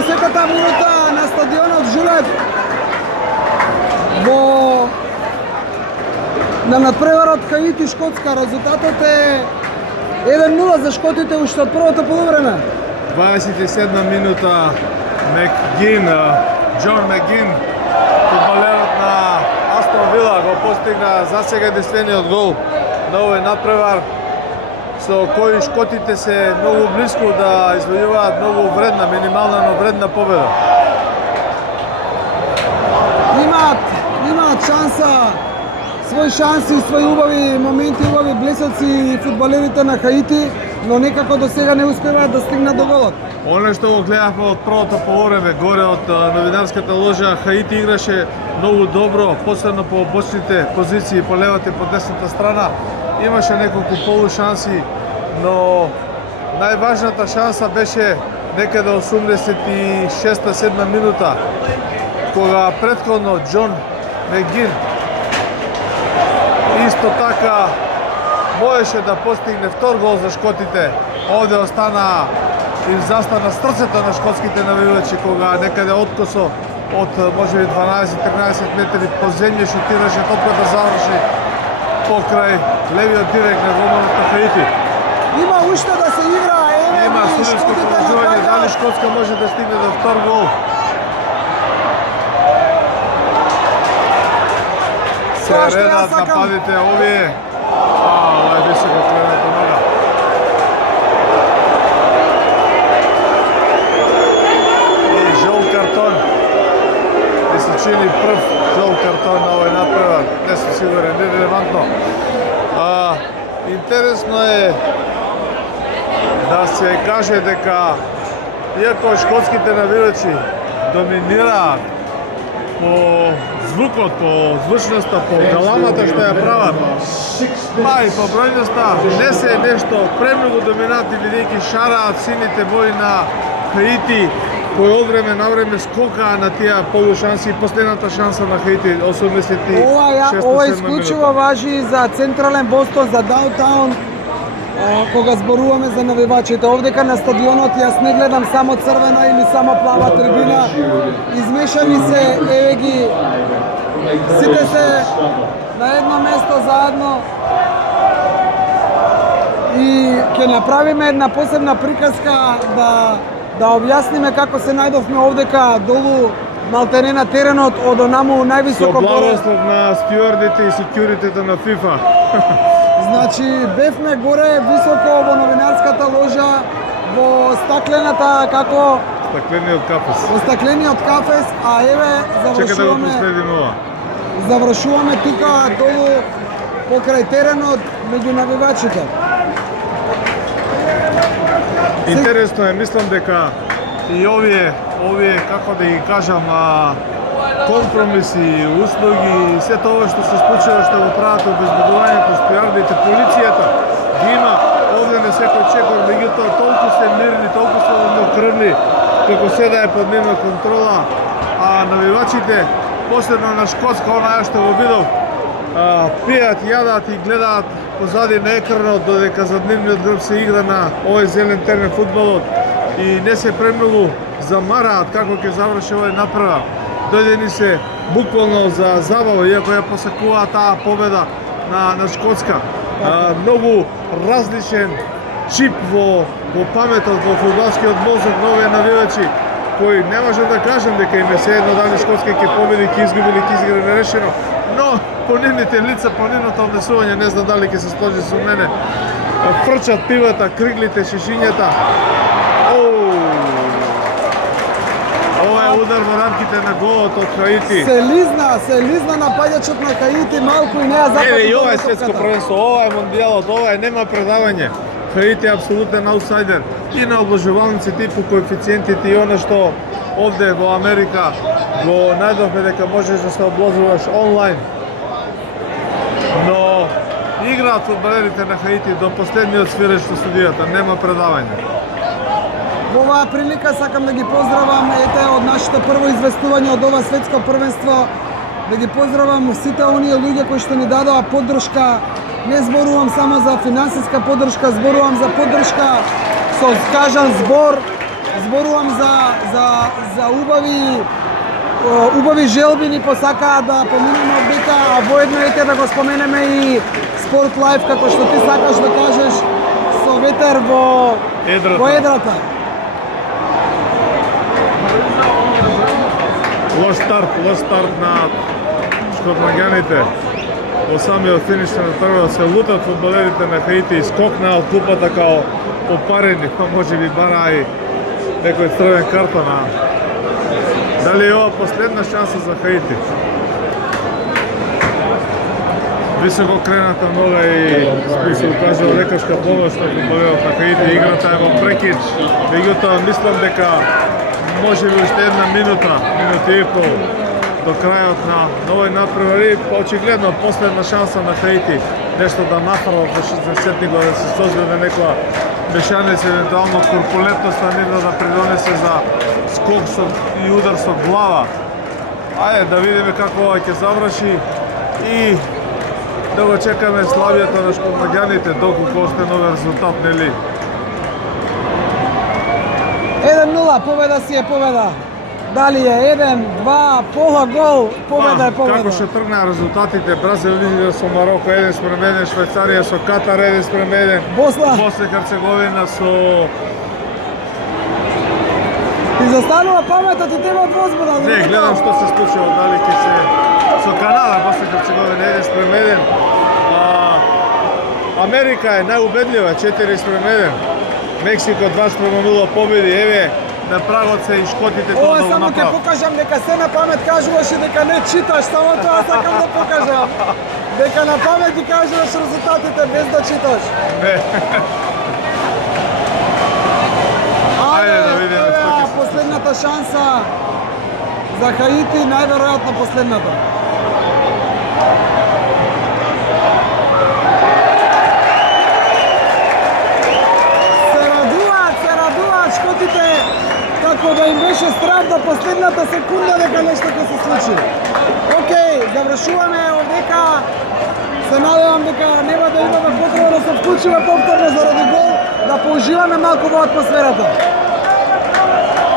50-та минута на стадионот Жулев во на надпреварот Хаити Шкотска. Резултатот е 1-0 за шкотите уште од првото полувреме. 27 минута Джон Мегин, фудбалерот на Астон Вила, го постигна засега единствениот гол на овој надпревар, со кој шкотите се многу близко да извојуваат многу вредна, минимална, но вредна победа. Имаат шанса, своји шанси, своји убави моменти, убави блесоци фудбалерите на Хаити, но некако до сега не успеваат да стигнат до голот. Оно што го гледавме од првото полувреме горе од новинарската ложа, Хаити играше многу добро, посебно по бочните позиции, по левата и по десната страна. Имаше неколку полушанси, но најважната шанса беше некаде 86-7 минута, кога претходно Джон Мегин исто така можеше да постигне втор гол за шкотите. Овде остана и застана срцето на шкотските навивачи, кога некаде откосо од можеби 12-13 метри по земја шутираше топка да заврши покрај левиот директ на голманот на Хаити. Има уште да се игра, има судиско продолжување, дали Шкотска може да стигне до втор гол. Се редат нападите овие. Ова е високо клената нога. И жол картон. И се чини прв жол картон на овој надпревар. Не сум сигурен, нерелевантно. Интересно е да се каже дека иако шкотските навивачи доминираат по звукот, по звучноста, по галамата што ја прават, па и по бројноста не се нешто премногу доминантни, бидејќи шараат сините бои на Хаити, кој од време на време скокаа на тие полушанси и последната шанса на Хаити 86-7 Ова исклучиво важи за Централен Бостон, за Даунтаун, кога зборуваме за навивачите. Овдека на стадионот јас не гледам само црвена или само плава трибина. Измешани се, еве ги, сите се на едно место заедно. И ќе направиме една посебна приказка да објасниме како се најдовме овдека долу малтере на теренот од онаму највисоко горе. Со горе. благослов на стюардите и секјуритите на FIFA. Значи, бевме горе високо во новинарската ложа, во стаклената, како... Стаклениот кафес. Во стаклениот кафес, а еве Чека да го последиме ова. Завршуваме тука долу покрај теренот меѓу навивачите. Интересно е, мислам дека и овие, како да ги кажам, компромиси, услуги, сето ова што се случува, што го прават обезбедувањето, стюардите, полицијата, ги има овде на секој чекор, меѓутоа толку се мирни, толку се однокрвни, како се да е под нивна контрола, а навивачите, последно на Шкотска, онаја што го видов, пијат, јадат и гледаат позади на екранот, додека за дневниот грб се игра на овој зелен терен фудбалот и не се премногу замараат како ќе заврши овој надпревар. Дојдени се буквално за забава, иако ја посакуваат таа победа на Шкотска. Многу различен чип во паметот, во фудбалскиот мозок на овие навивачи, кои не можам да кажам дека им е sejedno дали Шкотска ќе победи, ќе изгуби или ќе изигра нерешено, но по нивните лица, по нивното однесување, не знам дали ќе се сложи со мене, фрчат пивата, криглите, шишињата. Ова е удар во рамките на голот од Хаити. Се лизна напаѓачот на Хаити малку и неа запади. Еве и ова е светско првенство, ова е мондијалот, ова е нема предавање. Хаити е апсолутен аутсайдер и на обложувалниците и по коефициентите и она што овде во Америка го најдовме дека можеш да се обложуваш онлайн. Но играат фудбалерите на Хаити до последниот свиреч со судијата, нема предавање. Во оваа прилика сакам да ги поздравам од нашето прво известување од ова светско првенство, да ги поздравам сите оние луѓе кои што ни дадоа поддршка. Не зборувам само за финансиска поддршка, зборувам за поддршка со скажан збор, зборувам за убави желби ни посакаат да поминеме од дека, а воедно ете да го споменеме и Спорт Лайф, како што ти сакаш да кажеш, со ветер во едрата. Лош старт на шкотмаѓаните. Во самиот финиш на прво се лутат фудбалерите на Хаити и скокнаа од купата као попарени, па може би бара и некој црвен картон. Дали е ова последна шанса за Хаити? Високо крената нога и се укажува лекарска помош на фудбалерот на Хаити. Играта е во прекид, меѓутоа мислам дека може би уште една минута и пол до крајот на овој надпревари, очигледно последна шанса на Хаити нешто да нафрлат до 60-тникот, да се созведе некоја мешаница, евентуално корпулентноста нивна да придонесе за скок и удар со глава. Ајде да видиме како ова ќе заврши и да го чекаме славијата на шкотмаѓаните доколку остане резултат, нели? 1-0, победа си е победа. Дали е 1-2, пола гол, победа е победа. Како ќе тргнаа резултатите? Бразил лидер со Мароко 1-1, Швајцарија со Катар 1-1, Босна и Херцеговина со... Ти застанува паметот и тебе од возбуда. Не, гледам што се случува, дали ќе се... Со Канада, Босна и Херцеговина 1-1. Америка е најубедлива 4-1. Мексико 2-0 победи, еве на прагот се и шкотите тоа да го само ќе направат. покажам дека се на памет кажуваше дека не читаш, само тоа сакам да покажам. Дека на памет ти кажуваш резултатите без да читаш. Не. Ајде да видиме што ќе се. Последната шанса за Хаити, најверојатно последната. Шкотите, како да им беше страх до последната секунда дека нешто ќе се случи. Океј, завршуваме овдека. Се надевам дека нема да имаме потреба да се вклучиме повторно заради гол, да поуживаме малку во атмосферата.